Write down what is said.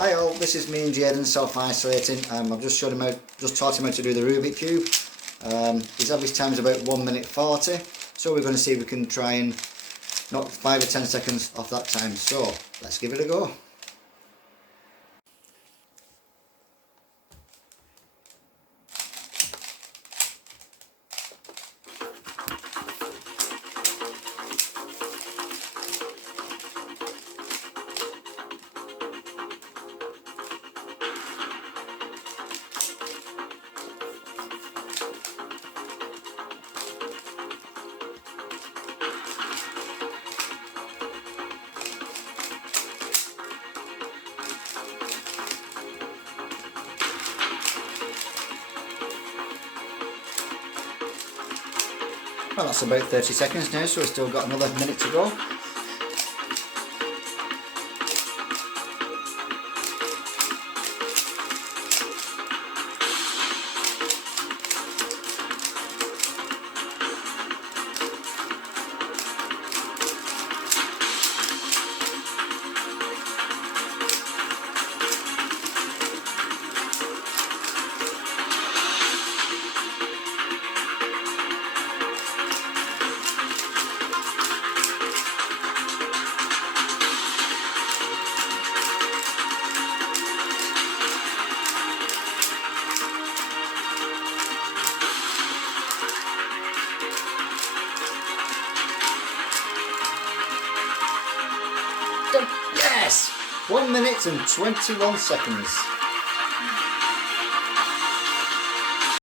Hi all, this is me and Jayden self-isolating. I've just showed him how, just taught him how to do the Rubik Cube. His average time is about 1 minute 40, so we're going to see if we can try and knock 5 or 10 seconds off that time. So let's give it a go. Well, that's about 30 seconds now, so we've still got another minute to go. Yes! 1 minute and 21 seconds.